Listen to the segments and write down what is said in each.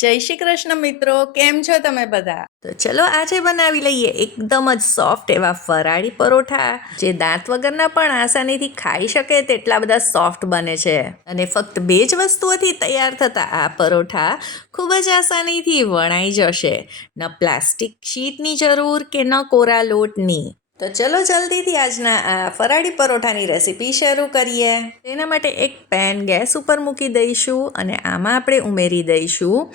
જય શ્રી કૃષ્ણ મિત્રો, કેમ છો તમે બધા? તો ચલો આજે બનાવી લઈએ એકદમ જ સોફ્ટ એવા ફરાળી પરોઠા, જે દાંત વગરના પણ આસાનીથી ખાઈ શકે તેટલા બધા સોફ્ટ બને છે. અને ફક્ત 2 જ વસ્તુઓથી તૈયાર થતા આ પરોઠા ખૂબ જ આસાનીથી વણાઈ જશે. ન પ્લાસ્ટિક શીટની જરૂર કે ન કોરા લોટની. તો ચલો જલ્દીથી આજના આ ફરાળી પરોઠાની રેસીપી શરૂ કરીએ. તેના માટે એક પેન ગેસ ઉપર મૂકી દઈશું અને આમાં આપણે ઉમેરી દઈશું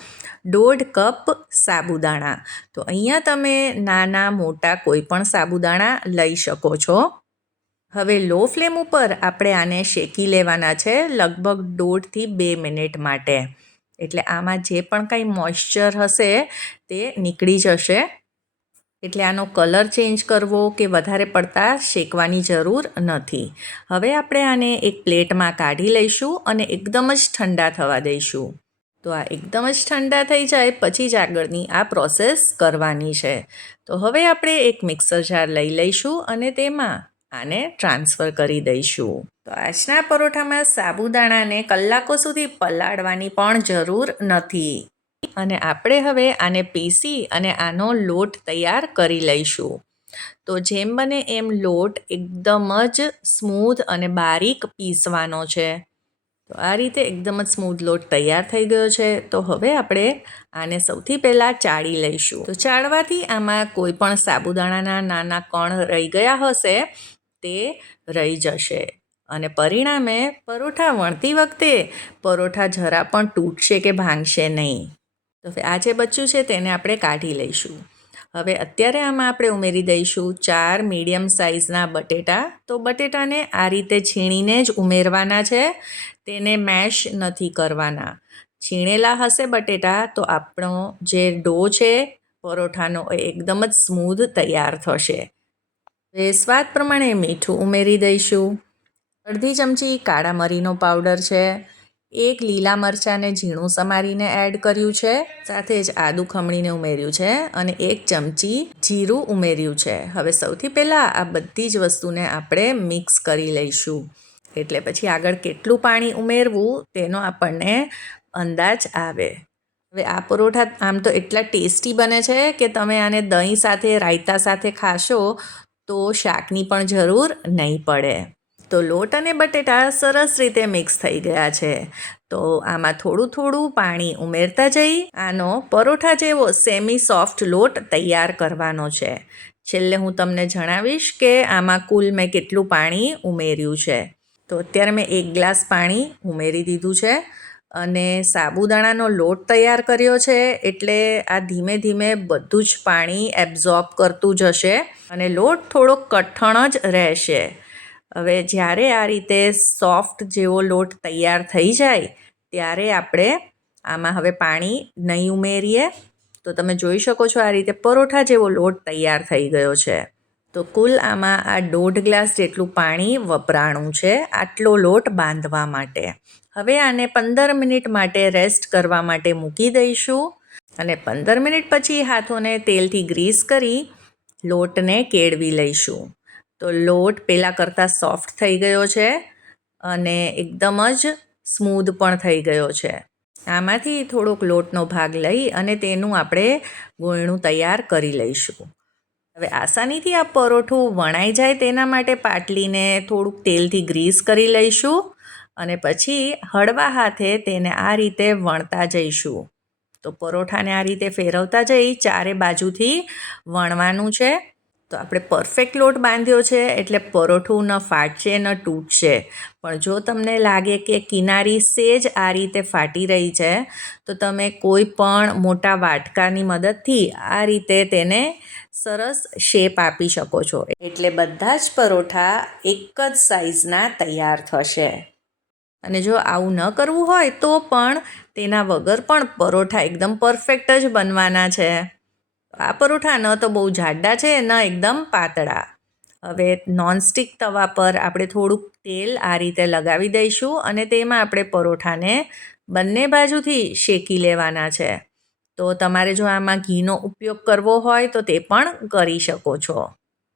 1.5 કપ સાબુદાણા. તો અહીંયા તમે નાના મોટા કોઈ પણ સાબુદાણા લઈ શકો છો. હવે લો ફ્લેમ ઉપર આપણે આને શેકી લેવાના છે લગભગ 1.5 થી 2 મિનિટ માટે. એટલે આમાં જે પણ કંઈ મોઇશ્ચર હશે તે નીકળી જશે. એટલે આનો કલર ચેન્જ કરવો કે વધારે પડતા શેકવાની જરૂર નથી. હવે આપણે આને એક પ્લેટમાં કાઢી લઈશું અને એકદમ જ ઠંડા થવા દઈશું. તો આ એકદમ જ ઠંડા થઈ જાય પછી જ આગળની આ પ્રોસેસ કરવાની છે. તો હવે આપણે એક મિક્સર જાર લઈ લઈશું અને તેમાં આને ટ્રાન્સફર કરી દઈશું. તો આજના પરોઠામાં સાબુદાણાને કલાકો સુધી પલાળવાની પણ જરૂર નથી. અને આપણે હવે આને પીસી અને આનો લોટ તૈયાર કરી લઈશું. તો જેમ બને એમ લોટ એકદમ જ સ્મૂથ અને બારીક પીસવાનો છે. તો આ રીતે એકદમ જ સ્મૂથ લોટ તૈયાર થઈ ગયો છે. તો હવે આપણે આને સૌથી પહેલાં ચાળી લઈશું. તો ચાળવાથી આમાં કોઈ પણ સાબુદાણાના નાના કણ રહી ગયા હશે તે રહી જશે. અને પરિણામે પરોઠા વણતી વખતે પરોઠા જરા પણ તૂટશે કે ભાંગશે નહીં. તો આ જે બચ્યું છે તેને આપણે કાઢી લઈશું. હવે અત્યારે આમાં આપણે ઉમેરી દઈશું 4 મીડિયમ સાઇઝના બટેટા. તો બટેટાને આ રીતે છીણીને જ ઉમેરવાના છે, તેને મેશ નથી કરવાના. છીણેલા હશે બટેટા તો આપણો જે ડો છે પરોઠાનો એ એકદમ જ સ્મૂધ તૈયાર થશે. હવે સ્વાદ પ્રમાણે મીઠું ઉમેરી દઈશું. અડધી ચમચી કાળા મરીનો પાવડર છે. 1 લીલા મરચાંને ઝીણું સમારીને એડ કર્યું છે. સાથે જ આદું ખમણીને ઉમેર્યું છે અને 1 ચમચી જીરું ઉમેર્યું છે. હવે સૌથી પહેલાં આ બધી જ વસ્તુને આપણે મિક્સ કરી લઈશું. એટલે પછી આગળ કેટલું પાણી ઉમેરવું તેનો આપણને અંદાજ આવે. હવે આ પરોઠા આમ તો એટલા ટેસ્ટી બને છે કે તમે આને દહીં સાથે રાયતા સાથે ખાશો તો શાકની પણ જરૂર નહીં પડે. તો લોટ અને બટેટા સરસ રીતે મિક્સ થઈ ગયા છે. તો આમાં થોડું થોડું પાણી ઉમેરતા જઈ આનો પરોઠા જેવો સેમી સોફ્ટ લોટ તૈયાર કરવાનો છે. છેલ્લે હું તમને જણાવીશ કે આમાં કુલ મેં કેટલું પાણી ઉમેર્યું છે. તો અત્યારે મેં 1 ગ્લાસ પાણી ઉમેરી દીધું છે અને સાબુદાણાનો લોટ તૈયાર કર્યો છે એટલે આ ધીમે ધીમે બધું જ પાણી એબ્ઝોર્બ કરતું જશે અને લોટ થોડો કઠણ જ રહેશે. હવે જ્યારે આ રીતે સોફ્ટ જેવો લોટ તૈયાર થઈ જાય ત્યારે આપણે આમાં હવે પાણી નહીં ઉમેરીએ. તો તમે જોઈ શકો છો આ રીતે પરોઠા જેવો લોટ તૈયાર થઈ ગયો છે. તો કુલ આમાં આ 1.5 ગ્લાસ જેટલું પાણી વપરાણું છે આટલો લોટ બાંધવા માટે. હવે આને 15 મિનિટ માટે રેસ્ટ કરવા માટે મૂકી દઈશું અને 15 મિનિટ પછી હાથોને તેલથી ગ્રીસ કરી લોટને કેળવી લઈશું. તો લોટ પહેલાં કરતાં સોફ્ટ થઈ ગયો છે અને એકદમ જ સ્મૂધ પણ થઈ ગયો છે. આમાંથી થોડોક લોટનો ભાગ લઈ અને તેનું આપણે ગોળણું તૈયાર કરી લઈશું. હવે આસાનીથી આ પરોઠું વણાઈ જાય તેના માટે પાટલીને થોડુંક તેલથી ગ્રીસ કરી લઈશું અને પછી હળવા હાથે તેને આ રીતે વણતા જઈશું. તો પરોઠાને આ રીતે ફેરવતા જઈ ચારે બાજુથી વણવાનું છે. તો આપણે પરફેક્ટ લોટ બાંધ્યો છે એટલે પરોઠું ન ફાટશે ન તૂટશે. પણ જો તમને લાગે કે કિનારી સેજ આ રીતે ફાટી રહી છે તો તમે કોઈ પણ મોટા વાટકાની મદદથી આ રીતે તેને સરસ શેપ આપી શકો છો. એટલે બધા જ પરોઠા એક જ સાઇઝના તૈયાર થશે. અને જો આવું ન કરવું હોય તો પણ તેના વગર પણ પરોઠા એકદમ પરફેક્ટ જ બનવાના છે. આ પરોઠા ન તો બહુ જાડા છે ન એકદમ પાતળા. હવે નોનસ્ટિક તવા પર આપણે થોડુંક તેલ આ રીતે લગાવી દઈશું અને તેમાં આપણે પરોઠાને બંને બાજુથી શેકી લેવાના છે. તો તમારે જો આમાં ઘીનો ઉપયોગ કરવો હોય તો તે પણ કરી શકો છો.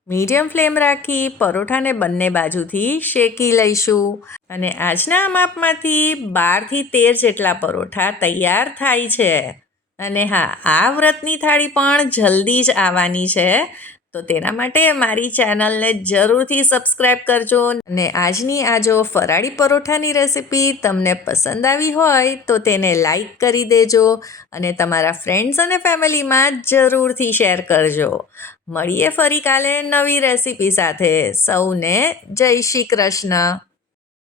મીડિયમ ફ્લેમ રાખી પરોઠાને બંને બાજુથી શેકી લઈશું અને આજના માપમાંથી 12 થી 13 જેટલા પરોઠા તૈયાર થાય છે. અને હા, આ વ્રતની થાળી પણ જલ્દી જ આવવાની છે, તો તેના માટે મારી ચેનલને જરૂરથી સબસ્ક્રાઈબ કરજો. અને આજની આ જો ફરાળી પરોઠાની રેસિપી તમને પસંદ આવી હોય તો તેને લાઈક કરી દેજો અને તમારા ફ્રેન્ડ્સ અને ફેમિલીમાં જરૂરથી શેર કરજો. મળીએ ફરી કાલે નવી રેસિપી સાથે. સૌને જય શ્રી કૃષ્ણ.